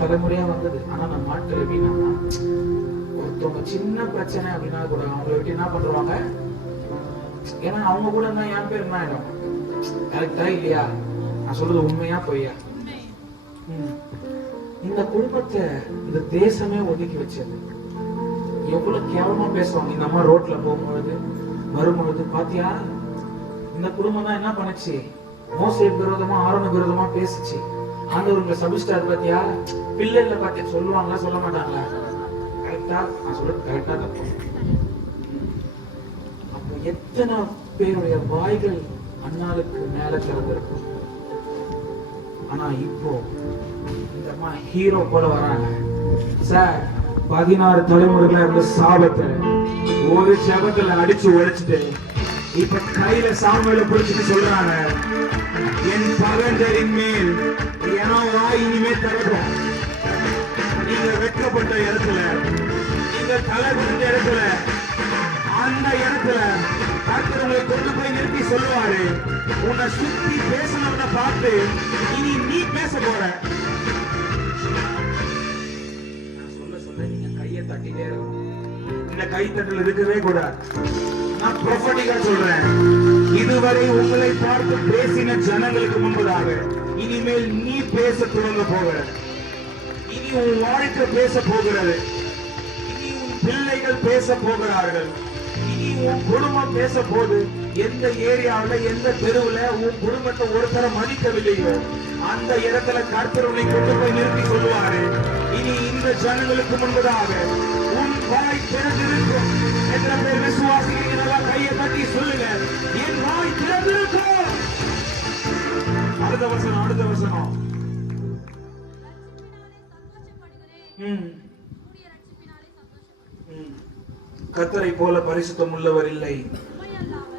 தலைமுறையா வந்தது. ஆனா நம்ம நாட்கள் எப்படின்னா, ஒருத்தவங்க சின்ன பிரச்சனை அப்படின்னா கூட அவங்களை விட்டு என்ன பண்றாங்க, ஏன்னா அவங்க கூட இருந்தா என் பேர் என்ன ஆயிடும்? கரெக்டா இல்லையா? நான் சொல்றது உண்மையா பொய்யா? இந்த குடும்பத்தை இந்த தேசமே ஒதுக்கி வச்சது. எவ்வளவு கேவலமா பேசுவாங்க இந்த அம்மா ரோட்ல போகும்பொழுது வரும்பொழுது. பாத்தியா, இந்த குடும்பம் தான் என்ன பண்ணுச்சு? மோசேக்கு விரோதமா ஆரோனுக்கு விரோதமா பேசுச்சு. ஆண்டவருங்களை சபிஸ்டார். பாத்தியா, பிள்ளைல பாத்தியா சொல்லுவாங்களா சொல்ல மாட்டாங்களா? கரெக்டா? நான் சொல்றது கரெக்டா தப்பு? அப்போ எத்தனை பேருடைய வாய்கள் அண்ணாளுக்கு மேல திறந்திருக்கும். ஆனா இப்போ இந்த அம்மா ஹீரோ போல வராங்க. சார், 16 தலைமுறைகளா இருந்த சாபத்தை ஒரு ஜபத்துல அடிச்சு உடைச்சிட்டு இப்ப கையில சாம்பல பிடிச்சிட்டு சொல்றாங்க, என் பகந்தரின் மேல் என் வாய் இனிமே தரப்போம். நீங்க வெட்கப்பட்ட இடத்துல, நீங்க தலை குடிந்த இடத்துல, அந்த இடத்துல கர்த்தர் உங்களை கொண்டு போய் நிறுத்தி சொல்லுவாரு, உன்னை சுத்தி பேசணும்னு பார்த்து இனி நீ பேச போற. நான் சொல்ல சொல்ல நீங்க கையை தட்டிட்டே இருக்கணும். இந்த கை தட்டல் இருக்கவே கூடாது. நான் ப்ரொஃபட்டிக்கா சொல்றேன், இதுவரை உங்களை பார்த்து பேசின ஜனங்களுக்கு முன்பதாக இனிமேல் நீ பேச துவங்க போகிற. இனி உன் வாழ்க்கை பேச போகிறது. இனி உன் பிள்ளைகள் பேச போகிறார்கள். இனி உன் குடும்பம் பேச போது. எந்த ஏரியாவில் எந்த தெருவில் உன் குடும்பத்தை ஒருத்தர மதிக்கவில்லையோ அந்த இடத்துல கர்த்தர் உன்னை கொண்டு போய் நிறுத்தி சொல்லுவாரு, இனி இந்த ஜனங்களுக்கு முன்பதாக உன் வாய் திறந்திருக்கும். எத்தனை பேர் விசுவாசிக்கிறீங்களா? கையை தட்டி சொல்லுங்க, என் வாய் திறந்திருக்கும். அடுத்த வசனம், அடுத்த வசனம். கர்த்தரை போல பரிசுத்தம் உள்ளவர் இல்லை,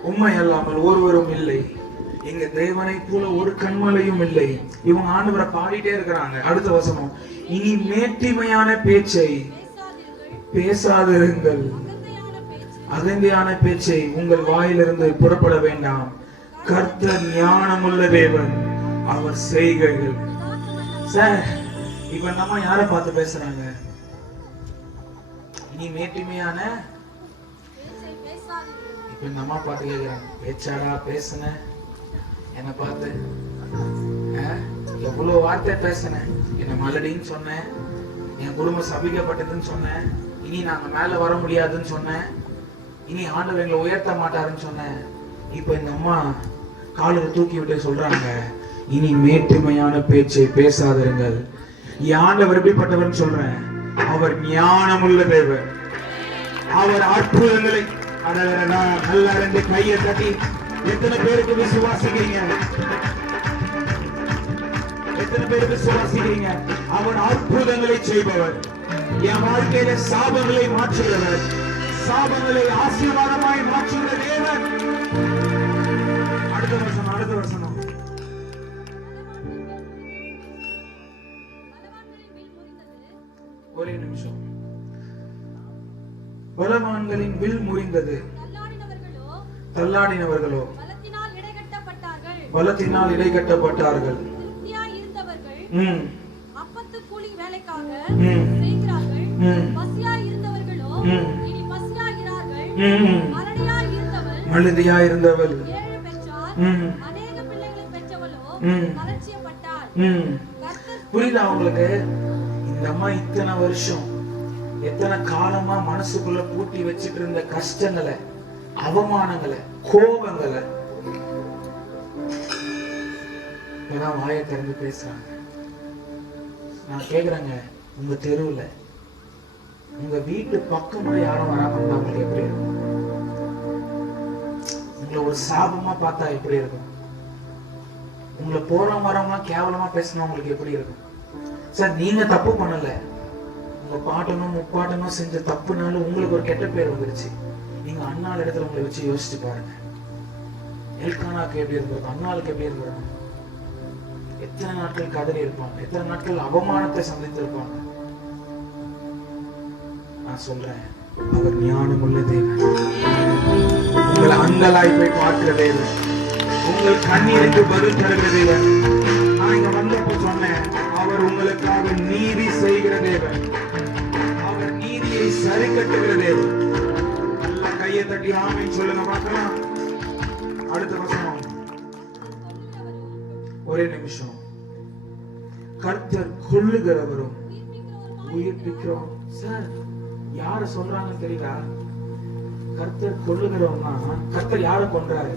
உண்மை அல்லாமல் ஒருவரும் இல்லை. எங்க தேவனை போல ஒரு கண்மலையும் இல்லை. இவங்க ஆண்டவரை பாடிட்டே இருக்கிறாங்க. அடுத்த வசனம், இனி மேட்டிமையான பேச்சை பேசாதிருங்கள், அகந்தையான பேச்சை உங்கள் வாயிலிருந்து புறப்பட வேண்டாம். கர்த்தர் ஞானமுள்ள தேவன், அவர் செய்கைகள். சார், இப்ப நம்ம யாரை பார்த்து பேசுறாங்க? இனி மேட்டிமையான இப்ப இந்த அம்மா பார்த்து கேட்கிறாங்க, பேச்சாடா பேசுன? என்னை பார்த்து எவ்வளவு வார்த்தை பேசினேன், என்ன மலடின்னு சொன்னேன், என் குடும்பம் சபிக்கப்பட்டதுன்னு சொன்னேன், இனி நாங்க மேல வர முடியாதுன்னு சொன்னேன், இனி ஆண்டவர் எங்களை உயர்த்த மாட்டாருன்னு சொன்னேன். இப்ப இந்த அம்மா காலுக்கு தூக்கி விட்டு சொல்றாங்க, இனி மேட்டுமையான பேச்சை பேசாதிருங்கள். ஆண்டவர் எப்படிப்பட்டவர் சொல்றேன்? அவர் ஞானமுள்ள தேவர். அவர் அற்புதங்களை நல்லா ரெண்டு கையை தட்டி எத்தனை பேருக்கு விசுவாசிக்கிறீங்க? எத்தனை பேர் விசுவாசிக்கிறீங்க? அவர் அற்புதங்களை செய்பவர். என் வாழ்க்கையில சாபங்களை மாற்றுகிறவர், சாபங்களை ஆசீர்வாதமாய் மாற்றுகிற தேவன். அடுத்த வசனம், அடுத்த வசனம். ஒரே நிமிஷம். பலவான்களின் வில் முறிந்தது, தள்ளாடினவர்களோ பலத்தினால் இடைகட்டப்பட்டார்கள். மலடியா இருந்தவள் புரியுதா உங்களுக்கு? இந்த அம்மா இத்தனை வருஷம் எத்தனை காலமா மனசுக்குள்ள பூட்டி வச்சிட்டு இருந்த கஷ்டங்களை, அவமானங்களை, கோபங்களை வாயை திறந்து பேசுறாங்க. நான் கேக்குறேங்க, உங்க தெருவுல உங்க வீட்டு பக்கமா யாரும் வராம இருந்தா உங்களுக்கு எப்படி இருக்கும்? உங்களை ஒரு சாபமா பார்த்தா எப்படி இருக்கும்? உங்களை போறவங்க வரவங்க கேவலமா பேசினா உங்களுக்கு எப்படி இருக்கும்? சார், நீங்க தப்பு பண்ணல, உங்க பாட்டனும் முப்பாட்டனும் செஞ்ச தப்புனால உங்களுக்கு ஒரு கெட்ட பேர் வந்துருச்சு. நீங்க அண்ணாள் இடத்துல உங்களை வச்சு யோசிச்சு பாருங்க. எல்கானாக்கு எப்படி இருந்திருக்கும், அண்ணாளுக்கு எப்படி இருந்திருக்கும்? எத்தனை நாட்கள் கதறி இருப்பாங்க, எத்தனை நாட்கள் அவமானத்தை சந்தித்திருப்பாங்க. நான் சொல்றேன், அவர் ஞானமுள்ள தேவன், உங்களை அங்கலாய் போய் பார்க்கிற தேவன், உங்கள் கண்ணீருக்கு பதில் தருகிற தேவன். நான் இங்க வந்தப்போ சொன்னேன், அவர் உங்களை உங்களுக்காக நீதி செய்கிற தேவன். அவர் நீதியை சரி கட்டுகிற தேவன். நல்ல கையை தட்டி ஆமென் சொல்லுங்க பார்க்கலாம். அடுத்த வசனம். ஒரே நிமிஷம். கர்த்தர் கொல்லுகிறவரும் உயிர்ப்பிக்கிறோம். சார் யார சொல்றாங்க தெரியுதா? கர்த்தர் கொல்லுகிறவன்னா கர்த்தர் யார கொன்றாரு?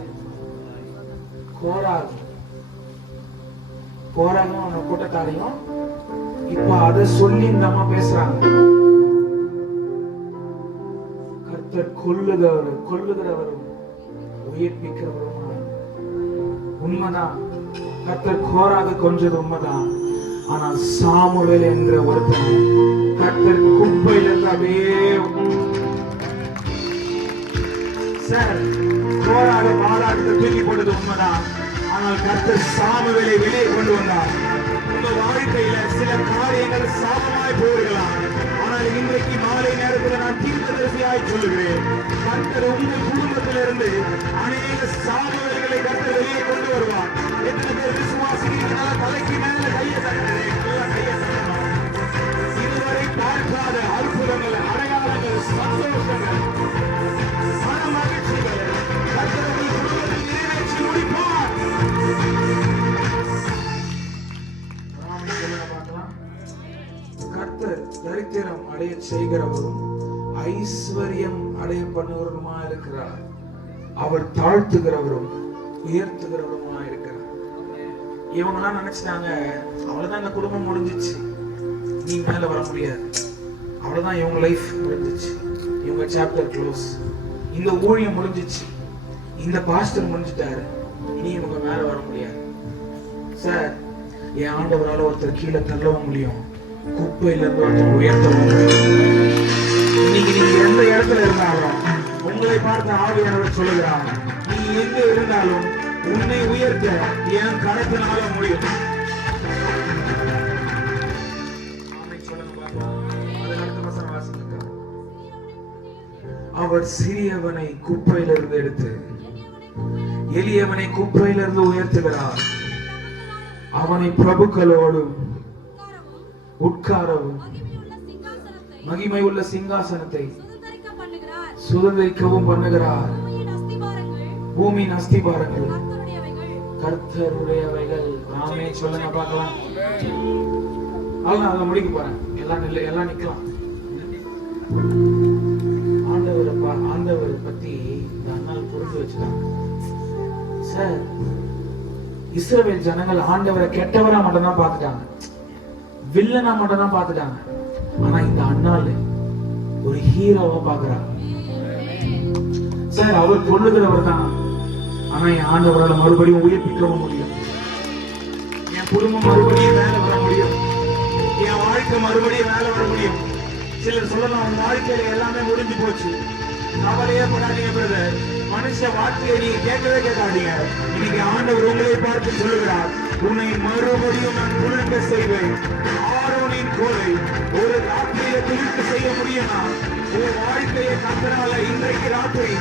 கோராகு. கோராகும் அவன கூட்டத்தாரையும் இப்ப அதை சொல்லி இந்த அம்மா பேசுறாங்க. கர்த்தர் கொல்லுகிறவரும் உயிர்ப்பிக்கிறவரும். உண்மைதான், கர்த்தர் கோராக கொஞ்சது உண்மைதான். ஆனால் சாமுவேல் என்ற ஒருத்தன் கர்த்தர் குப்பையில இருந்து அப்படியே சார் கோராக மாதாட்டத்தை தூக்கி போட்டது உண்மைதான். ஆனால் கர்த்தர் சாமுவேலை வெளியே கொண்டு வந்தார். உங்க வாழ்க்கையில சில காரியங்கள் சாபமாய் போயிருக்கலாம். ஆனால் இன்றைக்கு மாலை நேரத்தில் நான் தீர்க்கதரிசியாய் சொல்லுகிறேன், கர்த்தர் உங்கள் குடும்பத்திலிருந்து அநேக சாமுவேல்களை கர்த்தர் வெளியே கொண்டு வருவார். எத்தனை பேர் விசுவாசிக்கிறீங்கனால தலைக்கு மேல கையை தட்டுறேன். இதுவரை பார்க்காத அற்புதங்கள், அடையாளங்கள், சந்தோஷங்கள், மன மகிழ்ச்சிகள் கர்த்தர் உங்கள் குடும்பத்தில் நிறைவேற்றி முடிப்பார். கர்த்தர் தரித்திரம் அடைய செய்கிறவரும் ஐஸ்வர்யம் அடைய பண்ணுவருமா இருக்கிறார். அவர் தாழ்த்துகிறவரும் உயர்த்துகிறவருமா இருக்கிறார். இவங்கெல்லாம் நினைச்சிட்டாங்க அவ்வளவுதான் இந்த குடும்பம் முடிஞ்சிச்சு, நீ மேல வர முடியாது, அவ்வளவுதான் இவங்க லைஃப் முடிஞ்சிச்சு, இவங்க சாப்டர் க்ளோஸ், இந்த ஊழியம் முடிஞ்சிச்சு, இந்த பாஸ்டர் முடிஞ்சிட்டாரு, இனி இவங்க மேல வர முடியாது. சார் என் ஆண்டவரால் ஒருத்தர் கீழே தள்ளவும் முடியும், குப்பையில இருந்து ஒருத்தர் உயர்த்தவும் முடியும். இன்னைக்கு நீங்க எந்த இடத்துல இருந்தாலும் உங்களை பார்த்து ஆவியானவர் சொல்லுகிறாங்க, நீ எங்க இருந்தாலும் உன்னை உயர்த்த என் கரத்தினால முடியும். அவர் சிறியவனை குப்பையிலிருந்து எடுத்து எளியவனை குப்பையிலிருந்து உயர்த்துகிறார். அவனை பிரபுக்களோடும் உட்காரவும் மகிமை உள்ள சிங்காசனத்தை சுதந்திரிக்கவும் பண்ணுகிறார். பூமியின் அஸ்திபாரங்கள் கர்த்தருடையவைகள். நாமே சொல்லுங்க பார்க்கலாம். அதை முடிக்க போறேன். எல்லாம் நிக்கலாம். ஆண்டவரை பத்தி இந்த அண்ணால் புரிஞ்சு வச்சுட்டாங்க. சார் இஸ்ரவேல் ஜனங்கள் ஆண்டவரை கெட்டவரா மட்டும் தான் பார்த்துட்டாங்க, வில்லனா மட்டும் தான் பார்த்துட்டாங்க. ஆனா இந்த அண்ணால் ஒரு ஹீரோவா பாக்குறாங்க. சார் அவர் கொள்ளுகிறவர் தான், ஆனா என் ஆண்டவரால் மறுபடியும் உயிர்ப்பிக்கவும் முடியும். என் குடும்பம் மறுபடியும் மேல வர முடியும், என் வாழ்க்கை மறுபடியும் மேல வர முடியும். சிலர் சொல்லலாம் உன் வாழ்க்கையில எல்லாமே முடிஞ்சு போச்சு, கவலையே படாதீங்க பிரதர். மனுஷ வார்த்தையை நீங்க கேட்கவே கேட்காதீங்க. இன்னைக்கு ஆண்டவர் உங்களை பார்த்து சொல்லுகிறார், உன்னை மறுபடியும் நான் குளிர்க்க செய்வேன். ஆரோனின் கோலை ஒரு ராத்திரியில குளிர்க்க செய்ய முடியுமா? உன் வாழ்க்கையை கத்தனால இன்றைக்கு ராத்திரி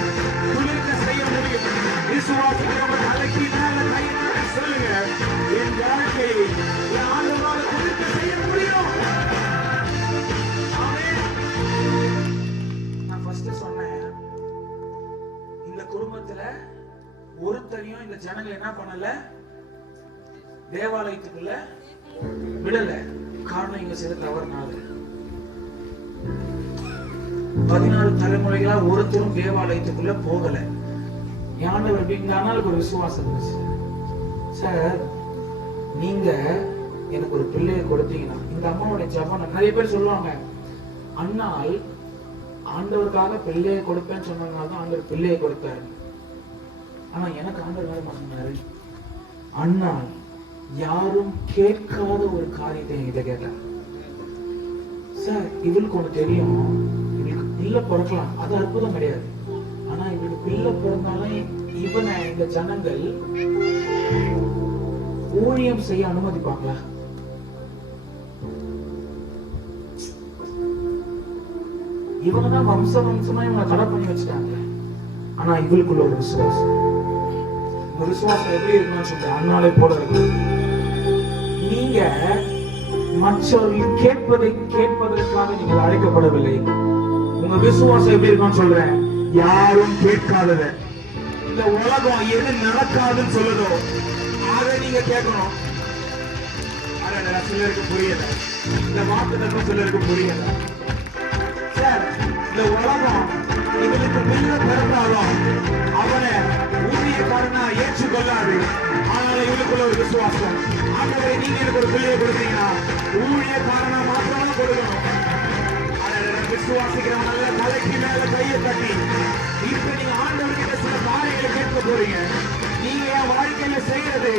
குளிர்க்க செய்ய முடியும். விசுவாசிக்கிறவங்க தலைக்கு மேல கையினால சொல்லுங்க, என் வாழ்க்கையை என் ஆண்டவரால குளிர்க்க செய்ய முடியும். நான் ஃபர்ஸ்ட் சொன்னேன், இந்த குடும்பத்துல ஒருத்தரையும் இந்த ஜனங்கள் என்ன பண்ணல, தேவாலயத்துக்குள்ள விடல. காரணம் இங்க செய்த தவறுனால 14 தலைமுறைகளா ஒருத்தரும் தேவாலயத்துக்குள்ள போகல. ஆண்டவர் இந்த அண்ணாளுக்கு ஒரு விசுவாசம் இருந்துச்சு. சார் நீங்க எனக்கு ஒரு பிள்ளையை கொடுத்தீங்கன்னா, இந்த அம்மாவுடைய ஜபம் நிறைய பேர் சொல்லுவாங்க, அண்ணால் ஆண்டவருக்காக பிள்ளையை கொடுப்பேன்னு சொன்னதுனால தான் ஆண்டவர் பிள்ளையை கொடுத்தாரு. ஆனா எனக்கு ஆண்டவர் வேலை சொன்னாரு, அண்ணால் யாரும் கேட்காத ஒரு காரியத்தை என்கிட்ட கேட்டார். சார் இவளுக்கு ஒண்ணு தெரியும், இவளுக்கு பிள்ளை பிறக்கலாம், அது அற்புதம் கிடையாது. ஆனா இவளுக்கு பிள்ளை பிறந்தாலும் இவனை இந்த ஜனங்கள் ஊழியம் செய்ய அனுமதிப்பாங்களா? இவங்க தான் வம்சமா இவங்களை தடை பண்ணி வச்சுட்டாங்க. ஆனா இவளுக்குள்ள ஒரு விசுவாசம், இந்த விசுவாசம் எப்படி இருக்குன்னு சொல்றேன், அண்ணாலே போல இருக்கு. நீங்க மற்றவர்கள் கேட்பதை கேட்பதற்காக நீங்கள் அழைக்கப்படவில்லை. உங்க விசுவாசம் எப்படி இருக்கும்னு சொல்றேன். யாரும் கேட்காதத, இந்த உலகம் எது நடக்காதுன்னு சொல்லுதோ அதை நீங்க கேட்கணும். சிலருக்கு புரியல, இந்த வார்த்தை சிலருக்கு புரியல. சார், இந்த உலகம் இவனுக்கு பிள்ளை பிறந்தாலும் அவனை ஊழியக்காரனா ஏற்றுக்கொள்ளாது. அதனால இவனுக்குள்ள ஒரு விசுவாசம், ஆண்டவரே நீங்க எனக்கு ஒரு பிள்ளையை கொடுத்தீங்கன்னா ஊழியக்காரனா மாத்திரம் கொடுக்கணும். விசுவாசிக்கிறவனால தலைக்கு மேல கையை தட்டி இப்ப நீங்க ஆண்டவர்கிட்ட சில காரியங்களை கேட்க போறீங்க. நீங்க என் வாழ்க்கையில செய்யறது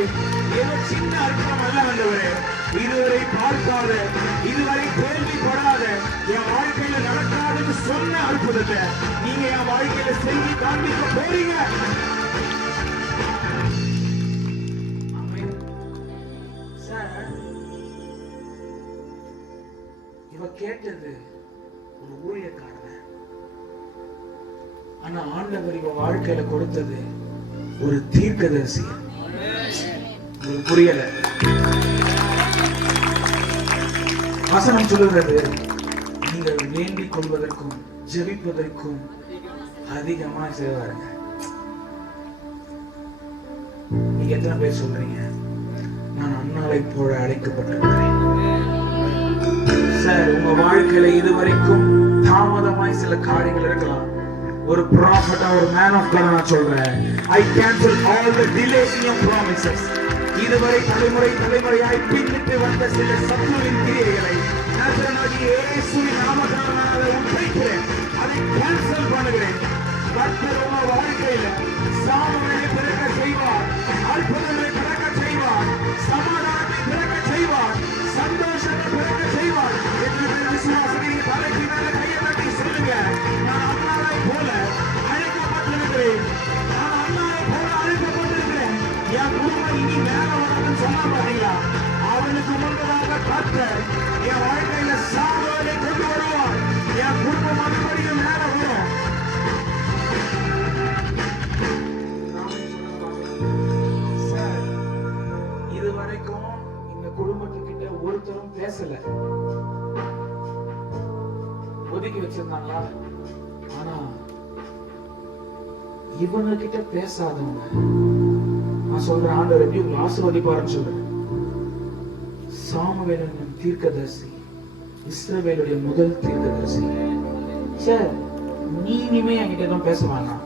ஏதோ சின்ன அற்புதம் அல்ல ஆண்டவரே, இதுவரை பார்க்காத, இதுவரை கேள்விப்படாத, என் வாழ்க்கையில நடக்காதுன்னு சொன்ன அற்புதத்தை நீங்க என் வாழ்க்கையில செய்து காண்பிக்க போறீங்க. இவ கேட்டது ஒரு ஊழியக்காரன், ஆனா ஆண்டவர் இவ வாழ்க்கையில கொடுத்தது ஒரு தீர்க்கதரிசி. உங்களுக்கு புரியல? வசனம் சொல்லுகிறது, நீங்கள் வேண்டிக் கொள்வதற்கும் ஜெபிப்பதற்கும் அதிகமா செய்வாருங்க. நீங்க எத்தனை பேர் சொல்றீங்க, நான் அண்ணாவை போல அழைக்கப்பட்டிருக்கிறேன்? சார், உங்க வாழ்க்கையில இதுவரைக்கும் தாமதமாய் சில காரியங்கள் இருக்கலாம். ஒரு ப்ராஃபட்டா, ஒரு மேன் ஆஃப் காட் நான் சொல்றேன், I cancel all the delays in your promises. இதுவரை தலைமுறையாய் பின்னிட்டு வந்த சில சத்துருவின் கிரியைகளை நசரேயனாகிய இயேசுவின் நாமத்தினால் நான் அதை உடைக்கிறேன், அதை கேன்சல் பண்ணுகிறேன். கர்த்தர் உங்க வாழ்க்கையில சாமங்களை பிறக்க செய்வார், அற்புதங்களை பிறக்க செய்வார், சமாதானத்தை பிறக்க செய்வார், சந்தோஷத்தை பிறக்க செய்வார். விசுவாசத்தை தலைக்கு மேல கையை தட்டி சொல்லுங்க, நான் அண்ணாவை போல அழைக்கப்பட்டிருக்கிறேன், நான் அண்ணாவை போல அழைக்கப்பட்டிருக்கிறேன். என் குடும்பம் இனி மேல வராதுன்னு சொன்னா பாத்தீங்களா, அவனுக்கு முன்பதாக கர்த்தர் என் வாழ்க்கையில சாதனை கொண்டு வருவார். என் குடும்பம் மறுபடியும் மேல வரும். இதுவரைக்கும் இந்த குடும்பத்துக்கிட்ட ஒருத்தரும் பேசல, ஒதுக்கி வச்சிருந்தாங்களா? ஆனா இவங்க கிட்ட பேசாதவங்க, நான் சொல்றேன், ஆண்டவர் எப்படி உங்களை ஆசீர்வதிப்பாருன்னு சொல்றேன். சாமுவேல் என்னும் தீர்க்கதரிசி இஸ்ரவேலுடைய முதல் தீர்க்கதரிசி. சார், நீ இனிமே என்கிட்ட எதுவும் பேச வேணாம்,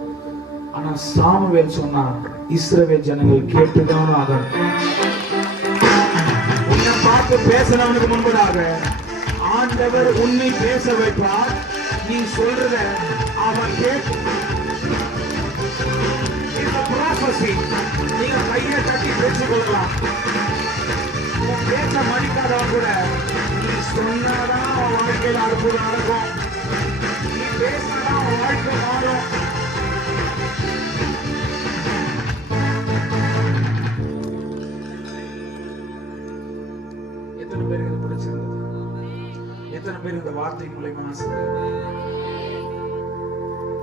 ஆனா சாமுவேல் சொன்னா இஸ்ரவேல் ஜனங்கள் கேட்டுதான் ஆகணும். உன்னை பார்த்து பேசினவனுக்கு முன்பதாக ஆண்டவர் உன்னை பேச வைப்பார். நீ சொல்றத அவன் கேட்டு, நீங்க கையை தட்டி பேசிக் கொள்ளலாம். பேச மதிக்காதவன் கூட நீ சொன்னாதான் அவன் வாழ்க்கையில் அற்புதம் நடக்கும், நீ பேசினாதான் அவன் வாழ்க்கை மாறும். எத்தனை பேருக்கு இது பிடிச்சிருந்தது? எத்தனை பேர் இந்த வார்த்தை மூலமா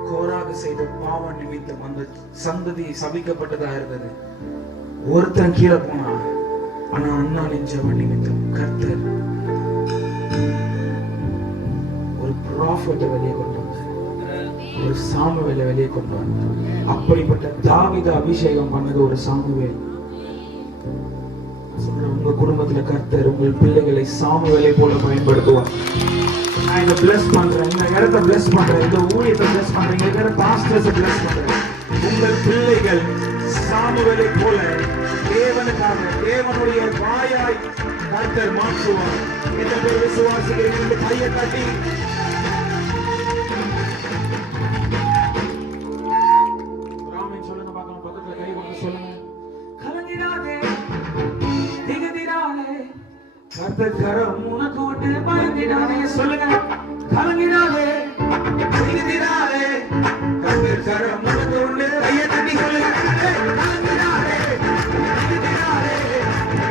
கோராக செய்த பாவம் நிமித்தம் அந்த சந்ததி சபிக்கப்பட்டதா இருந்தது. ஒருத்தன் கீழே போனா, ஆனா அண்ணாளின் ஜெபம் நிமித்தம் கர்த்தர் ஒரு ப்ராஃபட்டை வெளியே கொண்டு வந்தார், ஒரு சாமுவேலை வெளியே கொண்டு வந்தார். அப்படிப்பட்ட தாவீதை அபிஷேகம் பண்ணது ஒரு சாமுவேல். உங்க குடும்பத்துல கர்த்தர் உங்கள் பிள்ளைகளை சாமுவேலை போல பயன்படுத்துவார். நான் இதை பிளஸ் பண்றேன், இந்த இடத்தை பிளஸ் பண்றேன், இந்த ஊழியத்தை பிளஸ் பண்றேன், இந்த இடத்த பாஸ்டர்ஸை பிளஸ் பண்றேன். உங்கள் பிள்ளைகள் சாமுவேலை போல தேவனுக்காக தேவனுடைய வாயாய் கர்த்தர் மாற்றுவார். எத்தனை பேர் விசுவாசிக்கிறீங்க? கையை தட்டி ராமன் சொல்லுங்க பார்க்கலாம். பக்கத்துல கை கொண்டு சொல்லுங்க, கலங்கிடாதே திகதிடாதே, கர்த்தர் கரம் உனக்கு விட்டு பயந்திடாதே. சொல்லுங்க, கலங்கிடாதே திகதிடாதே, கர்த்தர் கரம் உனக்கு விட்டு. கையை தட்டி சொல்லுங்க, கலங்கிடாதே திகதிடாதே,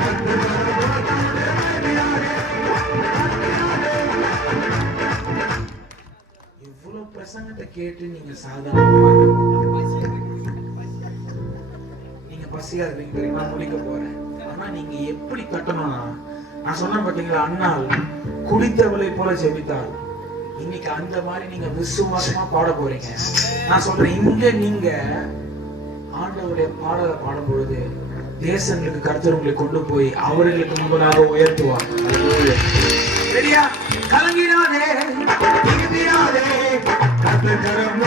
கர்த்தர் கரம் உனக்கு விட்டு பயந்திடாதே. இவ்வளவு பிரசங்கத்தை கேட்டு நீங்க சாதாரணமா நீங்க பசியா இருக்கீங்க தெரியுமா? முடிக்க போறேன். ஆனா நீங்க எப்படி கட்டணும்னா, நான் சொன்னேன் பாத்தீங்களா, அண்ணாள் குடித்தவளை போல ஜெபித்தாள். இன்னைக்கு அந்த மாதிரி நீங்க விசுவாசமா பாட போறீங்க. நான் சொல்றேன், இங்க நீங்க ஆண்டவருடைய பாடலை பாடும் பொழுது தேசங்களுக்கு கர்த்தர் உங்களை கொண்டு போய் அவர்களுக்கு முன்பதாக உயர்த்துவார். ரெடியா? கலங்கிடாதே, கர்த்தர் கரம்